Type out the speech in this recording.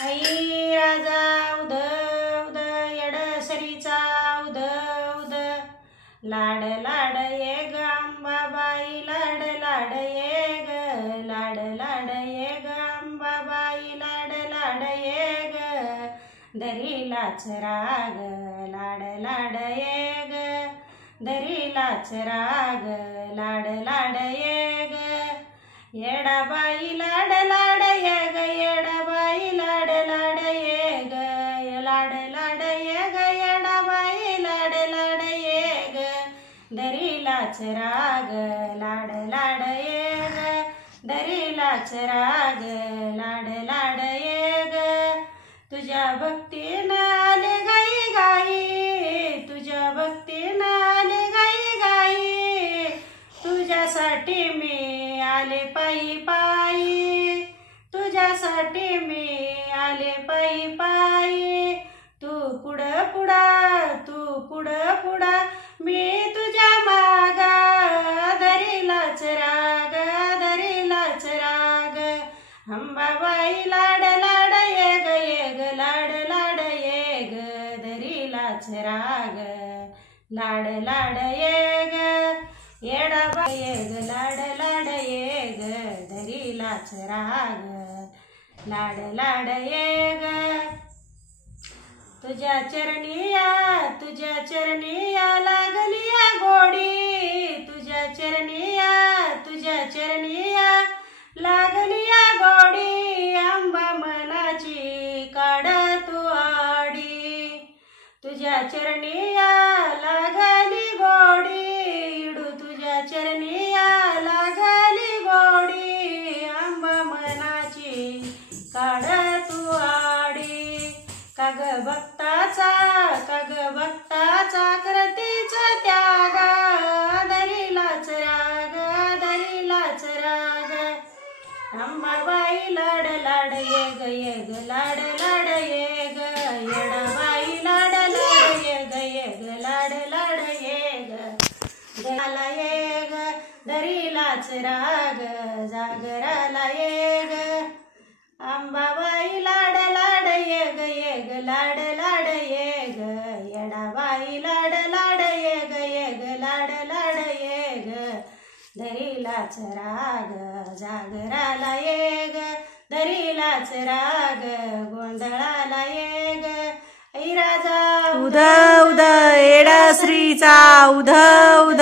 आई राजा उद उद येडसरीचा उद उद लाड लाड ये ग अंबाबाई लाड लाड ये ग लाड लाड ये ग अंबाबाई लाड लाड ये ग दरीलाच राग लाड लाड ये ग दरीलाच राग लाड लाड ये ग येडाबाई लाड लाड ये ग येडाबाई लाड लाड ये ग लाड लाड ये ग येडाबाई लाड लाड ये ग दरीलाच राग लाड लाड ये ग दरीलाच राग लाड लाड ये ग तुझ्या भक्तीनं आले गाई गाई तुझ्या भक्तीनं आले गाई गाई तुझ्यासाठी मी आले पायी पायी तुझ्यासाठी मी आले पायी पायी तू पुढं पुढं तू पुढं पुढं मी तुझ्या मागा दरीलाच राग दरीलाच राग अंबाबाई लाड लाड ये ग लाड लाड ये ग दरीलाच राग लाड लाड ये ग येडाबाई ये ग लाड लाड ये ग दरीलाच राग लाड लाड ये ग तुझ्या चरणिया लागलिया गोडी तुझ्या चरणिया लागलिया गोडी आंबा मनाची काढ तू आडी तुझ्या चरणिया लागली गोडी तुझ्या चरणिया लागली गोडी आंबा मनाची काढ तू आडी काग भक्ताचा करतीचा त्याग दरीलाच राग अंबाबाई लाड लाड ये ग लाड लाड ये ग येडाबाई लाड लाड ये ग लाड लाड ये ग दयाला ये ग दरीलाच राग जागराला ये ग अंबाबाई लाड लाड ये ग लाड लाड ये ग येडाबाई लाड लाड ये ग लाड लाड ये ग दरीलाच राग जागराला ये ग दरीलाच राग गोंधळाला ये ग आई राजा उद उद येडश्रीचा उद उद